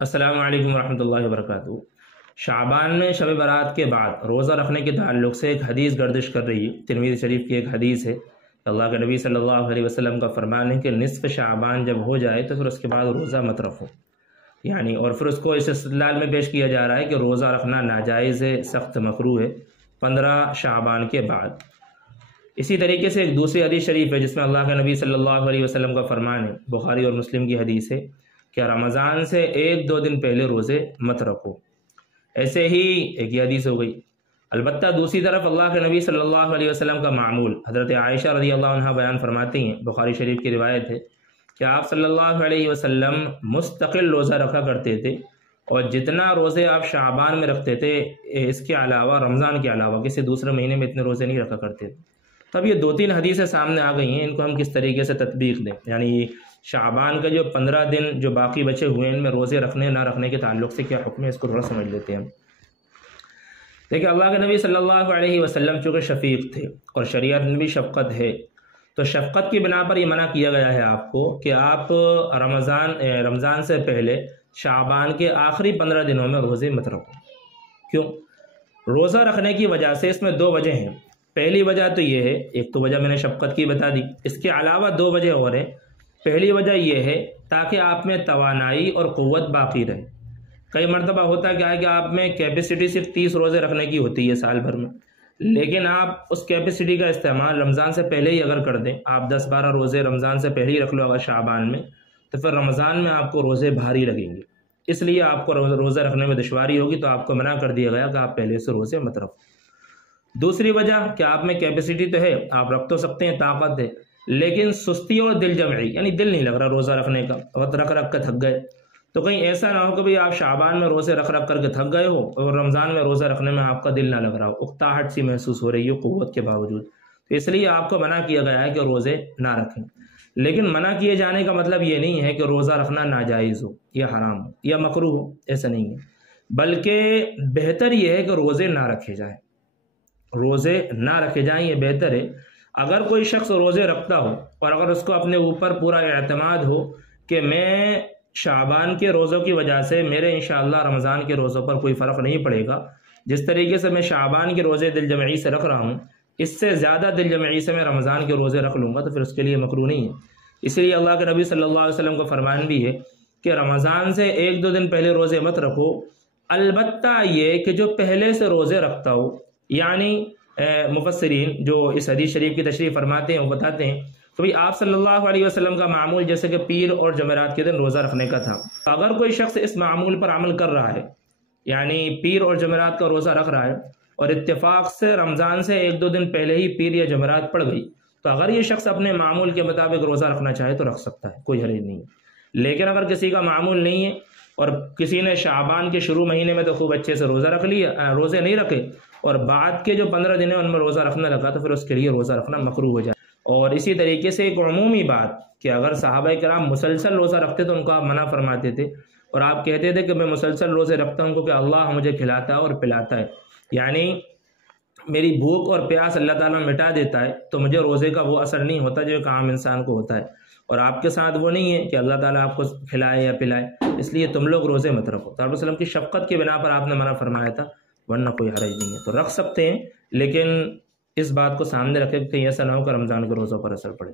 السلام علیکم ورحمۃ اللہ وبرکاتہ۔ شعبان میں شب برات کے بعد روزہ رکھنے کے تعلق سے ایک حدیث گردش کر رہی ہے۔ ترمذی شریف کی ایک حدیث ہے، اللہ کے نبی صلی اللہ علیہ وسلم کا فرمان ہے کہ نصف شعبان جب ہو جائے تو پھر اس کے بعد روزہ مت رکھو، اور پھر اس کو اس استدلال میں پیش کیا جا رہا ہے کہ روزہ رکھنا ناجائز ہے، سخت مکروہ ہے 15 شعبان کے بعد۔ اسی طریقے سے ایک دوسری حدیث شریف ہے جس میں اللہ کے نبی صلی اللہ علیہ وسلم کا فرمان ہے، بخاری اور مسلم کی حدیث ہے کہ رمضان سے 1-2 دن پہلے روزے مت رکھو۔ ایسے ہی ایک یہ حدیث ہو گئی۔ البتہ دوسری طرف اللہ کے نبی صلی اللہ علیہ وسلم کا معمول حضرت عائشہ رضی اللہ عنہ بیان فرماتی ہیں، بخاری شریف کی روایت ہے کہ آپ صلی اللہ علیہ وسلم مستقل روزہ رکھا کرتے تھے، اور جتنا روزے آپ شعبان میں رکھتے تھے اس کے علاوہ، رمضان کے علاوہ کسی دوسرے مہینے میں اتنے روزے نہیں رکھا کرتے تھے۔ تب یہ 2-3 حدیثیں سامنے آ گئی ہیں، ان کو ہم کس طریقے سے تطبیق دیں، یعنی شعبان کا جو 15 دن جو باقی بچے ہوئے ہیں ان میں روزے رکھنے نہ رکھنے کے تعلق سے کیا حکم ہے، اس کو تھوڑا سمجھ لیتے ہیں ہم۔ دیکھیں، اللہ کے نبی صلی اللہ علیہ وسلم چونکہ شفیق تھے اور شریعت میں بھی شفقت ہے، تو شفقت کی بنا پر یہ منع کیا گیا ہے آپ کو کہ آپ رمضان سے پہلے شعبان کے آخری 15 دنوں میں روزے مت رکھو۔ کیوں؟ روزہ رکھنے کی وجہ سے اس میں 2 وجہ ہیں۔ پہلی وجہ تو یہ ہے، ایک تو وجہ میں نے شفقت کی بتا دی، اس کے علاوہ 2 وجہ اور ہیں۔ پہلی وجہ یہ ہے تاکہ آپ میں توانائی اور قوت باقی رہے۔ کئی مرتبہ ہوتا کیا ہے کہ آپ میں کیپیسٹی صرف 30 روزے رکھنے کی ہوتی ہے سال بھر میں، لیکن آپ اس کیپیسٹی کا استعمال رمضان سے پہلے ہی اگر کر دیں، آپ 10-12 روزے رمضان سے پہلے ہی رکھ لو اگر شعبان میں، تو پھر رمضان میں آپ کو روزے بھاری لگیں گے، اس لیے آپ کو روزہ رکھنے میں دشواری ہوگی، تو آپ کو منع کر دیا گیا کہ آپ پہلے سے روزے مت رکھو۔ دوسری وجہ کہ آپ میں کیپیسٹی تو ہے، آپ رکھ تو سکتے ہیں، طاقت ہے، لیکن سستی اور دل جمعی، یعنی دل نہیں لگ رہا روزہ رکھنے کا، وقت رکھ کے تھک گئے، تو کہیں ایسا نہ ہو کہ بھی آپ شعبان میں روزے رکھ کر کے تھک گئے ہو اور رمضان میں روزہ رکھنے میں آپ کا دل نہ لگ رہا ہو، اکتاہٹ سی محسوس ہو رہی ہو قوت کے باوجود، تو اس لیے آپ کو منع کیا گیا ہے کہ روزے نہ رکھیں۔ لیکن منع کیے جانے کا مطلب یہ نہیں ہے کہ روزہ رکھنا ناجائز ہو یا حرام ہو یا مکروہ ہو، ایسا نہیں ہے، بلکہ بہتر یہ ہے کہ روزے نہ رکھے جائیں، روزے نہ رکھے جائیں، یہ بہتر ہے۔ اگر کوئی شخص روزے رکھتا ہو اور اگر اس کو اپنے اوپر پورا اعتماد ہو کہ میں شعبان کے روزوں کی وجہ سے میرے انشاءاللہ رمضان کے روزوں پر کوئی فرق نہیں پڑے گا، جس طریقے سے میں شعبان کے روزے دل جمعی سے رکھ رہا ہوں اس سے زیادہ دل جمعی سے میں رمضان کے روزے رکھ لوں گا، تو پھر اس کے لیے مکروہ نہیں ہے۔ اس لیے اللہ کے نبی صلی اللہ علیہ وسلم کا فرمان بھی ہے کہ رمضان سے 1-2 دن پہلے روزے مت رکھو، البتہ یہ کہ جو پہلے سے روزے رکھتا ہو، یعنی مفسرین جو اس حدیث شریف کی تشریح فرماتے ہیں وہ بتاتے ہیں کہ بھئی آپ صلی اللہ علیہ وسلم کا معمول جیسے کہ پیر اور جمعرات کے دن روزہ رکھنے کا تھا، تو اگر کوئی شخص اس معمول پر عمل کر رہا ہے، یعنی پیر اور جمعرات کا روزہ رکھ رہا ہے، اور اتفاق سے رمضان سے 1-2 دن پہلے ہی پیر یا جمعرات پڑ گئی، تو اگر یہ شخص اپنے معمول کے مطابق روزہ رکھنا چاہے تو رکھ سکتا ہے، کوئی حرج نہیں ہے۔ لیکن اگر کسی کا معمول نہیں ہے اور کسی نے شعبان کے شروع مہینے میں تو خوب اچھے سے روزہ رکھ لیا، روزے نہیں رکھے، اور بعد کے جو 15 دن ہیں ان میں روزہ رکھنے لگا، تو پھر اس کے لیے روزہ رکھنا مکروہ ہو جائے۔ اور اسی طریقے سے ایک عمومی بات کہ اگر صحابہ کرام مسلسل روزہ رکھتے تو ان کو آپ منع فرماتے تھے، اور آپ کہتے تھے کہ میں مسلسل روزے رکھتا ہوں کیونکہ اللہ مجھے کھلاتا ہے اور پلاتا ہے، یعنی میری بھوک اور پیاس اللہ تعالیٰ مٹا دیتا ہے، تو مجھے روزے کا وہ اثر نہیں ہوتا جو ایک عام انسان کو ہوتا ہے، اور آپ کے ساتھ وہ نہیں ہے کہ اللہ تعالیٰ آپ کو کھلائے یا پلائے، اس لیے تم لوگ روزے مت رکھو۔ تو آپ وسلم کی شفقت کی بنا پر آپ نے منع فرمایا تھا، ورنہ کوئی حرج نہیں ہے، تو رکھ سکتے ہیں، لیکن اس بات کو سامنے رکھے کہ ایسا نہ ہو کہ رمضان کے روزوں پر اثر پڑے۔